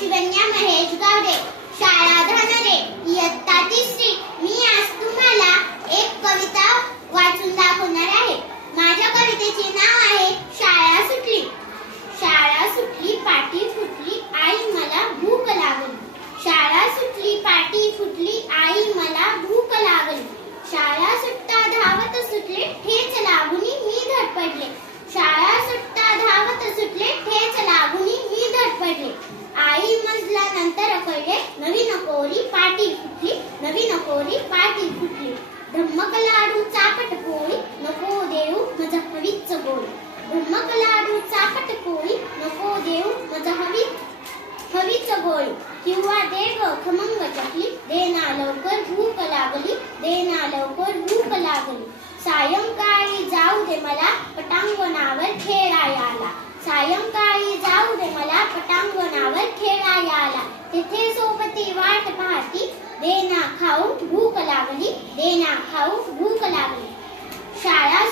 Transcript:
शिवन्या महेश गावडे, शाळा धानरे, इयत्ता तिसरी. मी आज तुम्हाला एक कविता वाचून दाखवणार आहे. माझ्या कवितेचे नाव आहे शाळा सुटली. शाळा सुटली, पाटी फुटली, आई मला भूक लागली. शाळा सुटली, पाटी फुटली, आई मला भूक लागली. शाळा सुटता धावत सुटले, ठेच लागुनी मी धडपडले. शाळा सुटता धावत सुटले, ठेच लागुनी मी धडपडले. आई मजल्यानंतर कळले, नवीन कोरी पाटी फुटली, नवीन कोरी पाटी फुटली. धम्मक लाडू चापट पोळी, नको देऊ मज हवीच गोळी. धम्मक लाडू चापट पोळी, नको देऊ मज हवीच गोळी. किंवा दे ग खमंग चकली, देना लवकर भूक लागली, देना लवकर भूक लागली. सायंकाळी जाऊ दे मला पटांगणावर खेळायला. सायंकाळी जाऊ दे मला पटांगणावर खेळायला. तिथे सोबती वाट पाहती, देना खाऊ भूक लागली, देना खाऊ भूक लागली. शाळा